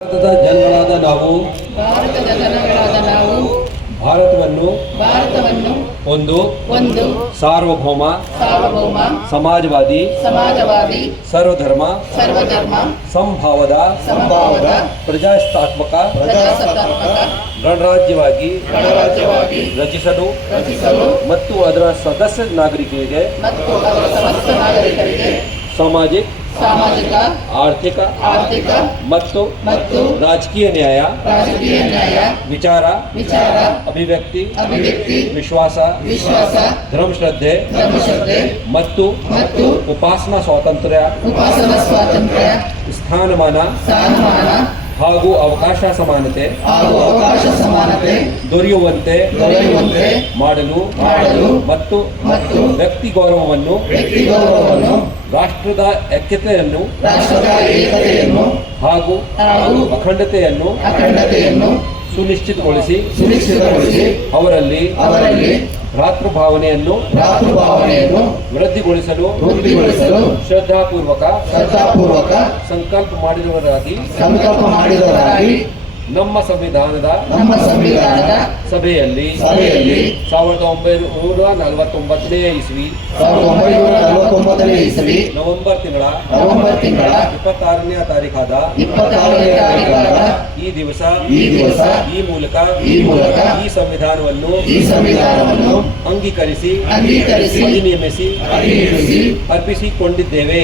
ಭಾರತದ ಜನಗಳಾದ ನಾವು ಭಾರತವನ್ನು ಒಂದು ಸಾರ್ವಭೌಮ ಸಮಾಜವಾದಿ ಸರ್ವಧರ್ಮ ಸಂಭಾವದ ಪ್ರಜಾಸತ್ತಾತ್ಮಕ ಗಣರಾಜ್ಯವಾಗಿ ರಚಿಸಲು ಮತ್ತು ಅದರ ಸದಸ್ಯ ನಾಗರಿಕರಿಗೆ ಸಾಮಾಜಿಕ ಆರ್ಥಿಕ ಮತ್ತು ರಾಜಕೀಯ ನ್ಯಾಯ ವಿಚಾರ ಅಭಿವ್ಯಕ್ತಿ ವಿಶ್ವಾಸ ಧರ್ಮಶ್ರದ್ಧೆ ಮತ್ತು ಉಪಾಸನಾ ಸ್ವಾತಂತ್ರ್ಯ ಸ್ಥಾನಮಾನ ಹಾಗೂ ಅವಕಾಶ ಸಮಾನತೆ ದೊರೆಯುವಂತೆ ಮಾಡಲು ಮತ್ತು ವ್ಯಕ್ತಿ ಗೌರವವನ್ನು ರಾಷ್ಟ್ರದ ಐಕ್ಯತೆಯನ್ನು ಹಾಗೂ ಅಖಂಡತೆಯನ್ನು ಸುನಿಶ್ಚಿತಗೊಳಿಸಿ ಅವರಲ್ಲಿ ಭ್ರಾತೃಭಾವನೆಯನ್ನು ವೃದ್ಧಿಗೊಳಿಸಲು ಶ್ರದ್ಧಾಪೂರ್ವಕ ಸಂಕಲ್ಪ ಮಾಡಿದವರಾಗಿ ನಮ್ಮ ಸಂವಿಧಾನದ ಸಭೆಯಲ್ಲಿ 1949ನೇ ಇಸ್ವಿ ನವೆಂಬರ್ ತಿಂಗಳ 26ನೇ ತಾರೀಖಾದ ಈ ದಿವಸ ಈ ಮೂಲಕ ಈ ಸಂವಿಧಾನವನ್ನು ಅಂಗೀಕರಿಸಿ ಅಧಿನಿಯಮಿಸಿ ಅರ್ಪಿಸಿಕೊಂಡಿದ್ದೇವೆ